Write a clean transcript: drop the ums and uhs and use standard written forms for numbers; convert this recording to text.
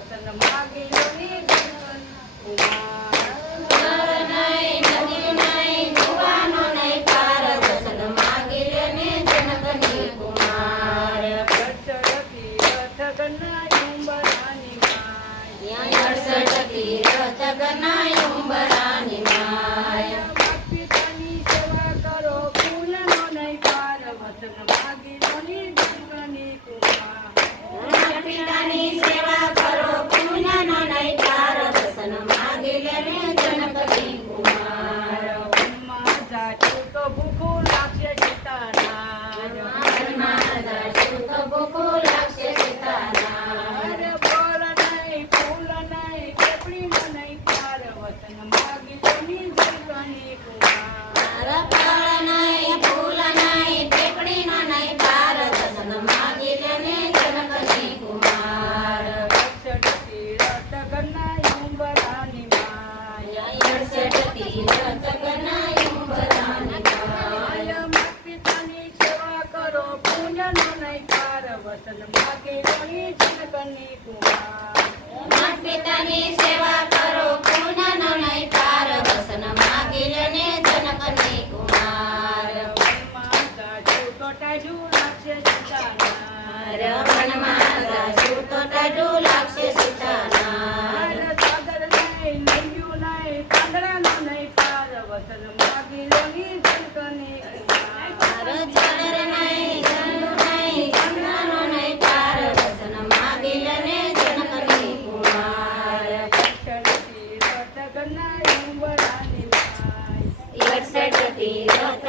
વસન માગેલો ને કુમાર નદી નહીં કુવાનો નહીં પાર વસન માગી લે ને જનકની કુમાર દશરથી રથ ગના યુંબરાની માય 68 તીરથ ગના યુંબરાની માય પિતાની સેવા કરો ફૂલનો નહીં પાર વસન માગેલો ને જનકની કુમાર પિતાની સેવા કરો પુણ્યનો નહીં પાર વસન માગી લે ને જનકની કુમાર મનમાં જાચું તો ભૂખું લાગશે સીતાના મનમાં જાશું તો ભૂખું લાગશે સીતાના અરે ફળ નહીં ફૂલ નહીં કેપડીમાં નહીં પાર વતન માગી તેની જનકની કુમાર ફળ નહીં ફૂલ નહીં ટેકડીનો નહીં પાર વસન માગી લે ને જનકની કુમાર દશરથી રથ ગના યુંબરાની માય 68 તીરથ ગના યુંબરાની માય માય માત પિતાની સેવા કરો પુણ્યનો નહીં પાર વતન માગી તેની જનકની કુમાર માત પિતાની સેવા કરો પુણ્યનો નહીં પાર વસન માગી લે ને જનકની કુમાર મનમાં જાચું તો ટાઢું લાગશે સીતાના રમણમાં જાશું તો ટાઢું લાગશે સીતાના સાગર નહીં નૈયું નહીં પાંદડાનો નહીં પાર વસન માગી લોની જનકની કુમાર ચાદર નહીં ઝંડુ નહીં ગંગાનો નહીં પાર વસન માગી લે ને જનકની કુમાર દશરથી રથ ગના યુંબરાની માય 68 તીરથ